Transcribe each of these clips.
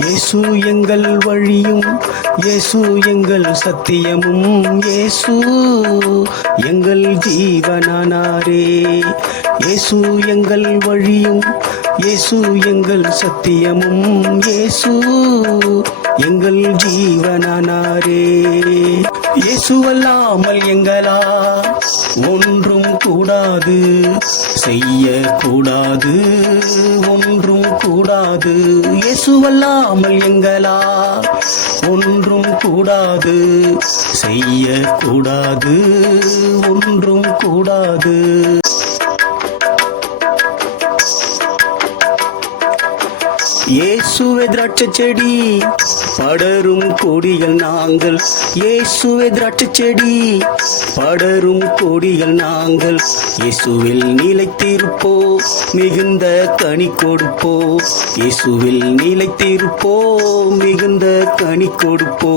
இயேசு எங்கள் வழியும் இயேசு எங்கள் சத்தியமும் இயேசு எங்கள் ஜீவனானாரே. இயேசு எங்கள் வழியும் இயேசு எங்கள் சத்தியமும் இயேசு எங்கள் ஜீவனானாரே. இயேசுவல்லாமல் எங்களா ஒன்றும் கூடாது. செய்ய கூடாது ஒன்றும் கூடாது. இயேசுவல்லாமல் எங்களா ஒன்றும் கூடாது. செய்ய கூடாது ஒன்றும் கூடாது. இயேசுவே திராட்சை செடி படரும் கொடிகள் நாங்கள். இயேசுவே திராட்சை செடி படரும் கொடிகள் நாங்கள். இயேசுவில் நிலைத்திருப்போ மிகுந்த கனி கொடுப்போ இயேசுவில் நிலைத்திருப்போ மிகுந்த கனி கொடுப்போ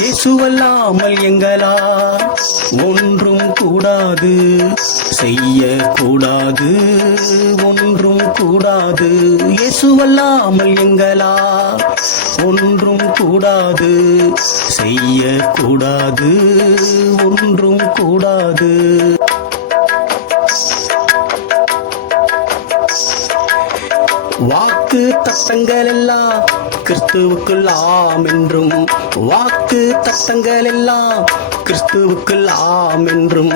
இயேசுவல்லாமல் எங்களா ஒன்றும் கூடாது. செய்ய கூடாது கூடாது. இயேசுவல்லாமல் எங்களா? ஒன்றும் கூடாது. செய்ய கூடாது ஒன்றும் கூடாது. வாக்கு தத்தங்கள் எல்லாம் கிறிஸ்துவுக்குள் ஆம் என்றும் வாக்கு தத்தங்கள் எல்லாம் கிறிஸ்துவுக்குள் ஆம் என்றும்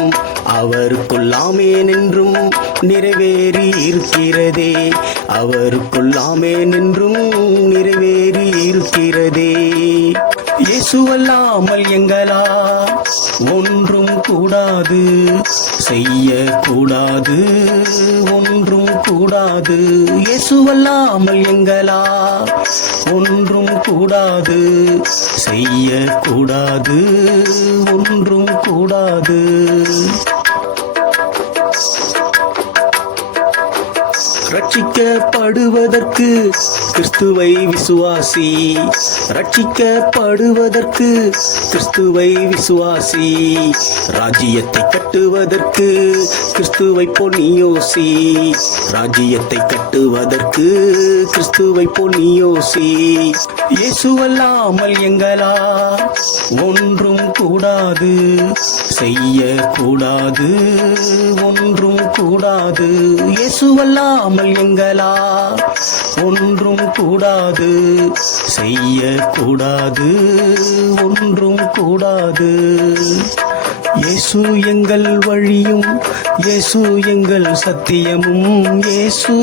அவருக்குள் ஆமேன் என்றும் நிறைவேறி இருக்கிறதே அவருக்குள் ஆமேன் என்றும் நிறைவேறி இருக்கிறதே இயேசுவல்லாமல் எங்களா ஒன்றும் கூடாது செய்யக்கூடாது ஒன்றும் கூடாது. இயேசுவல்லாமல் எங்களா? ஒன்றும் கூடாது. செய்ய கூடாது ஒன்றும் கூடாது. ரட்சிக்கப்படுவதற்கு கிறிஸ்துவை விசுவாசி. ரட்சிக்கப்படுவதற்கு கிறிஸ்துவை விசுவாசி. ராஜ்யத்தை கட்டுவதற்கு கிறிஸ்துவை பொன்னியோசி ராஜ்யத்தை கட்டுவதற்கு கிறிஸ்துவை பொன்னியோசி இயேசுவல்லாமல் எங்களா ஒன்றும் கூடாது. செய்ய கூடாது ஒன்றும் கூடாது. இயேசுவல்லாமல் எங்களா ஒன்றும் கூடாது. செய்ய கூடாது ஒன்றும் கூடாது. இயேசு எங்கள் வழியும் இயேசு எங்கள் சத்தியமும் இயேசு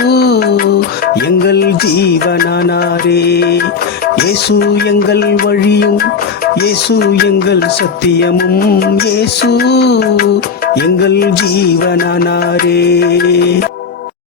எங்கள் ஜீவனானாரே. இயேசு எங்கள் வழியும் இயேசு எங்கள் சத்தியமும் இயேசு எங்கள் ஜீவனானாரே.